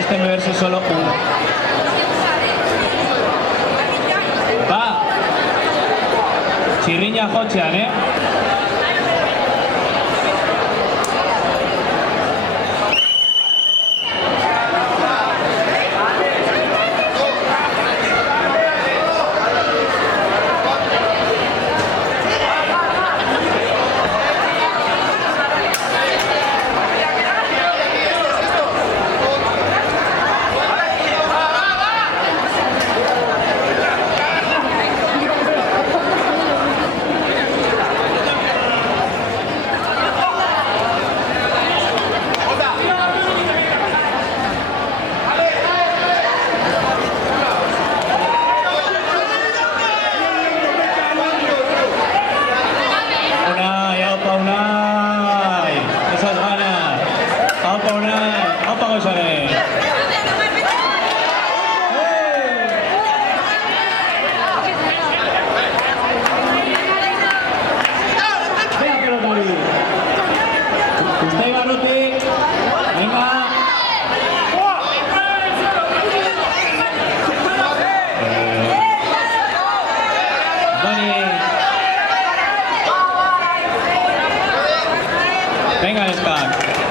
consiste en beberse solo uno. Va! Txirrina jotxean, Unai, aupa Unai! Esas ganas! Aupa Unai! Aupa Goizaren! Venga, pelotari! Uztai barrutik! Venga! Dani! Venga, Eskak!